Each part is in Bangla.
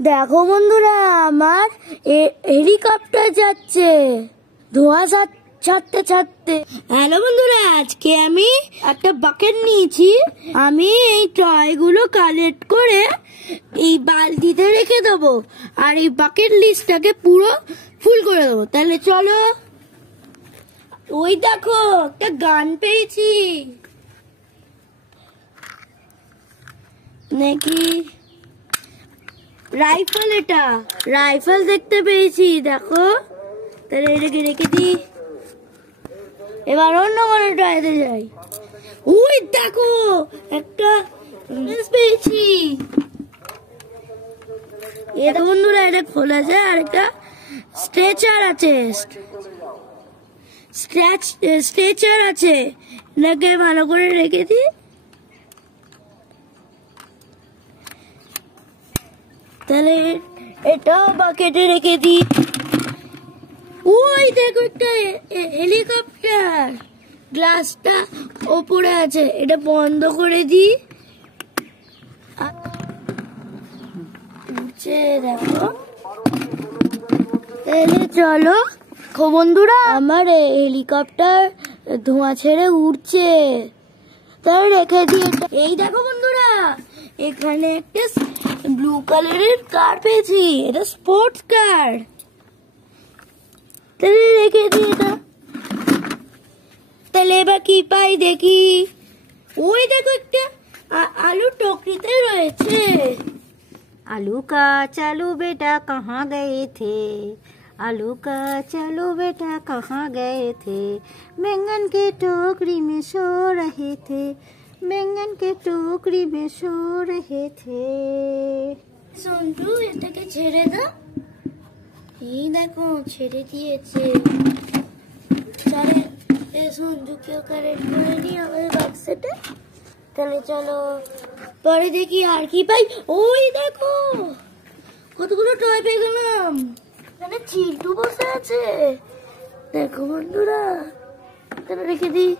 দেখো বন্ধুরা, আমার হেলিকপ্টার যাচ্ছে ধোঁয়া ছাড়তে ছাড়তে। হ্যালো বন্ধুরা, আজকে আমি একটা বাকেট নিয়েছি। আমি এই টয়গুলো কালেক্ট করে এই বালতিতে রেখে দেবো, আর এই বাকেট লিস্টটাকে পুরো ফুল করে দেবো। তাহলে চলো। ওই দেখো, একটা গান পেয়েছি নাকি, রাইফেল। এটা রাইফেল দেখতে পেয়েছি, দেখো। তাহলে এটাকে রেখে দিই। এবার অন্য কোনো টয়তে যাই। ওই দেখো, একটা পেয়েছি। এটা বন্ধুরা, এটা খোলা যায়। আর একটা স্ট্রেচার আছে, স্ট্রেচার আছে। এটাকে ভালো করে রেখে দিই। তাহলে এটাও বাকেটে রেখে দিই। ওই দেখো, একটা হেলিকপ্টার, গ্লাসটা ওপরে আছে। এটা বন্ধ করে দিই। দেখো, তাহলে চলো বন্ধুরা, আমার হেলিকপ্টার ধোঁয়া ছেড়ে উঠছে। তাহলে রেখে দিই। এই দেখো বন্ধুরা, এখানে একটা ব্লু কালারের কার পেয়েছি। এটা স্পোর্টস কার। তাহলে রেখে দিই এটা। তাহলে এবার কি পাই দেখি। ওই দেখো, একটা আলু টকরিতে রয়েছে। आलू का चालू बेटा कहाँ गए थे, आलू का चालू बेटा कहाँ गए थे, बैंगन के टोकरी में सो रहे थे, बैंगन के टोकरी में सो रहे थे। সঞ্জু, এটাকে ছেড়ে দাও। এই দেখো, ছেড়ে দিয়েছে। চলে সঞ্জুকে কারেক্ট করে নি আমাদের বাক্সটা। তাহলে চলো পরে দেখি আর কি পাই। ওই দেখো, কতগুলো টয় পেয়ে গেলাম। এখানে চিল্টু বসে আছে, দেখো বন্ধুরা। তাহলে রেখে দিই।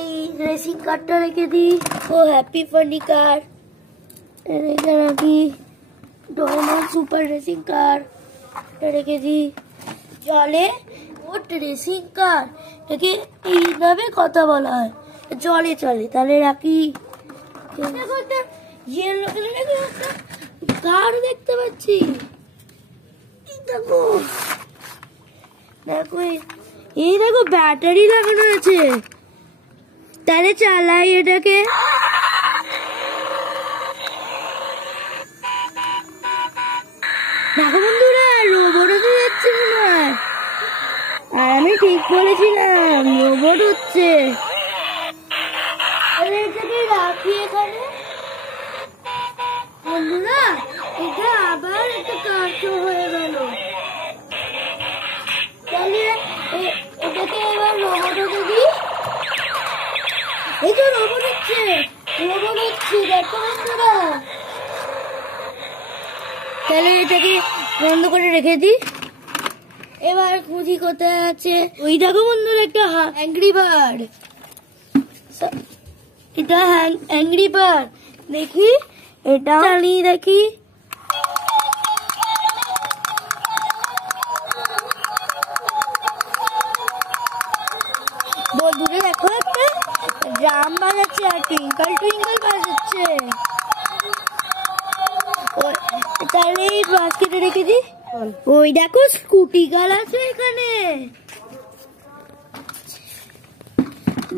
এই রেসিং কারটা রেখে দিই। ও হ্যাপি ফানি কার রেখে রাখি। ডোরেমন সুপার রেসিং কার রেখে দিই। জলে ওট রেসিং কার, এটাকে এইভাবে কথা বলা হয়, জলে চলে। তাহলে রাখি। ইয়েলো কালারের একটা কার দেখতে পাচ্ছি। দেখো দেখো, এই দেখো, ব্যাটারি লাগানো আছে। তাহলে চালাই এটাকে। দেখো বন্ধুরা, রোবট হতে যাচ্ছে মনে হয়। আর আমি ঠিক বলেছিলাম, রোবট হচ্ছে। এটাকে রাখি এখানে। বন্ধুরা, এটা আবার একটা কাজ হয়ে গেল। তাহলে এটাকে এবার রোবট হতে দিই। এই তো রোবট হচ্ছে, রোবট হচ্ছে। দেখো বন্ধুরা, তাহলে এটাকে বন্ধ করে রেখে দিই। এবার খুঁজি কোথায় আছে। ওই দেখো বন্ধুরা, একটা অ্যাংরি বার্ড। এটা অ্যাংরি বার্ড। দেখি, এটা চালিয়ে দেখি। বন্ধুরা দেখো, একটা ড্রাম বাজাচ্ছে আর টুইঙ্কল টুইঙ্কল বাজাচ্ছে। তাহলে এই বাস্কেটে রেখে দিই। ওই দেখো, স্কুটি গাল আছে এখানে।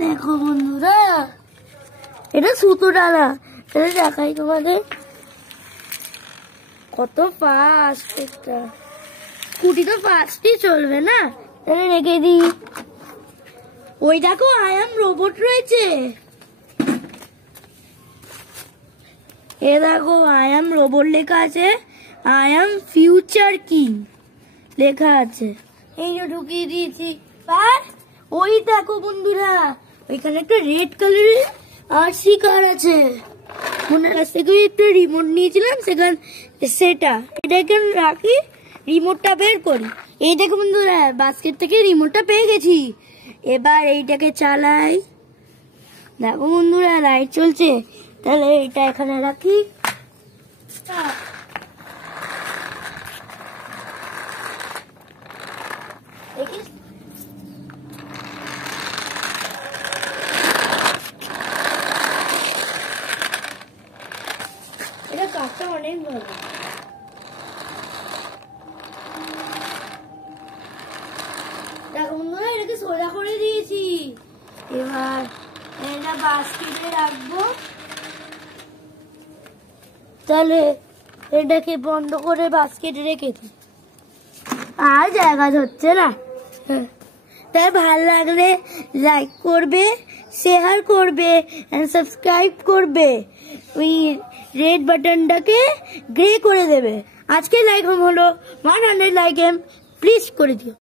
দেখো বন্ধুরা, এটা সুতো ডালা। এটা দেখাই তোমাদের, কত ফাস্ট। একটা স্কুটি তো ফাস্টই চলবে না। তাহলে রেখে দিই। ওই দেখো, আই অ্যাম রোবট রয়েছে। এ দেখো, আই অ্যাম রোবট লেখা আছে। আই অ্যাম ফিউচার কিং লেখা আছে। এই যে ঢুকিয়ে দিয়েছি। আর ওই দেখো বন্ধুরা, ওইখানে একটা রেড কালারের আরসি কার আছে। মনে কাছ থেকে একটা রিমোট নিয়েছিলাম, সেটা এটাকে রাখি। রিমোটটা বের করি। এই দেখো বন্ধুরা, বাস্কেট থেকে রিমোটটা পেয়ে গেছি। এবার এইটাকে চালাই। দেখো বন্ধুরা, লাইট চলছে। তাহলে এটা এখানে রাখি। এটা কাঠটা অনেক ভালো। দেখো বন্ধুরা, এটাকে সোজা করে দিয়েছি। এবার এটা বাস্কেটে রাখবো। তাহলে এটাকে বন্ধ করে বাস্কেটে রেখে দিই। আর জায়গা ধরছে না। তাই ভালো লাগলে লাইক করবে, শেয়ার করবে, সাবস্ক্রাইব করবে। ওই রেড বাটনটাকে গ্রে করে দেবে। আজকে লাইক হলো 100 লাইক প্লিজ করে দিও।